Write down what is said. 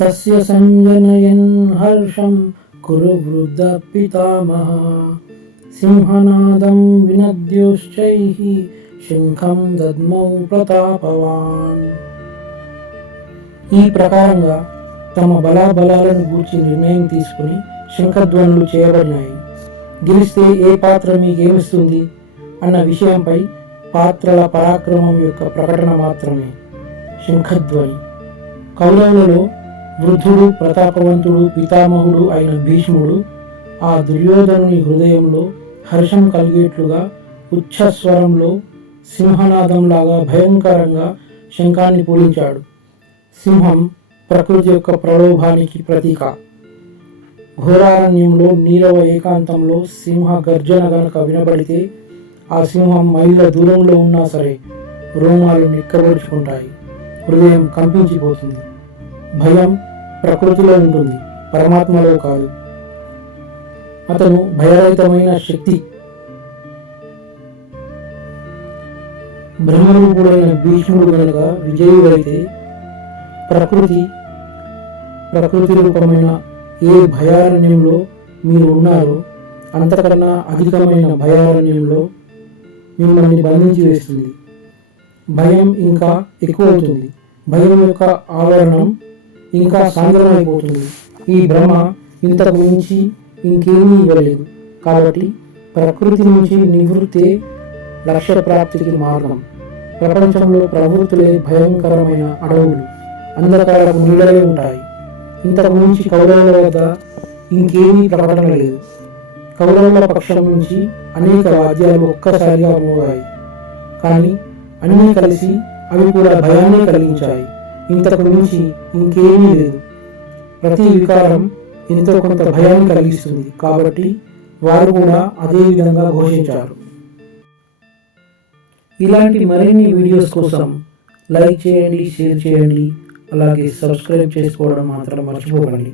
తస్య సంజనయన్ హర్షం కురు వృద్ధ పితామహ సింహనాదం వినద్యోశ్చై శంఖం దద్మౌ ప్రతాపవాన్ ఈ ప్రకారంగా తమ బలాబలాలను గూర్చి నిర్ణయం తీసుకుని శంఖధ్వనులు చేయబడినాయి. గెలిస్తే ఏ పాత్ర మీకేమిస్తుంది అన్న విషయంపై పాత్రల పరాక్రమం యొక్క ప్రకటన మాత్రమే. శంఖధ్వని కౌరవులలో వృద్ధుడు ప్రతాపవంతుడు పితామహుడు అయిన భీష్ముడు ఆ దుర్యోధనుని హృదయంలో హర్షం కలిగేట్లుగా ఉచ్చస్వరంలో సింహనాదంలాగా భయంకరంగా శంఖాన్ని పూరించాడు. సింహం ప్రకృతి యొక్క ప్రలోభానికి ప్రతీక. ఘోరారణ్యంలో నీలవ ఏకాంతంలో సింహ గర్జన గనక వినబడితే ఆ సింహం మైళ్ళ దూరంలో ఉన్నా సరే రోమాలు నిక్కబడుచుకుంటాయి హృదయం కంపించిపోతుంది. భయం ప్రకృతిలో ఉంటుంది పరమాత్మలో కాదు. అతను భయరహితమైన శక్తి. బ్రహ్మరూపుడైన భీష్ముడు కనుక విజయుడైతే ప్రకృతి ప్రకృతి రూపమైన ఏ భయారణ్యంలో మీరు ఉన్నారో అంతకన్నా అధికమైన భయారణ్యంలో మిమ్మల్ని బంధించి వేస్తుంది. భయం ఇంకా ఎక్కువ అవుతుంది. భయం యొక్క ఆవరణం ఇంకా సాంద్రమైపోతుంది. ఈ భ్రమ ఇంతకు మించి ఇంకేమీ ఇవ్వలేదు. కాబట్టి ప్రకృతి నుంచి నివృత్తే లక్ష్య ప్రాప్తికి మార్గం. ప్రపంచంలో ప్రవృత్తులే భయంకరమైన అడవులు. అంధకారపు నీడలే ఉంటాయి. ఇంతకు మించి కౌరవుల వద్ద ఇంకేమీ ప్రకటన లేదు. కౌరవుల పక్షం నుంచి అనేక వాద్యాలు ఒక్కసారిగా మోగాయి కానీ అన్నీ కలిసి అవి కూడా భయాన్ని కలిగించాయి. ఇంతకు మించి ఇంకేమీ లేదు. ప్రతి వికారం ఎంతో కొంత భయాన్ని కలిగిస్తుంది. కాబట్టి వారు కూడా అదే విధంగా ఘోషించారు. ఇలాంటి మరిన్ని వీడియోస్ కోసం లైక్ చేయండి షేర్ చేయండి. అలాగే సబ్స్క్రైబ్ చేసుకోవడం మాత్రం మర్చిపోకండి.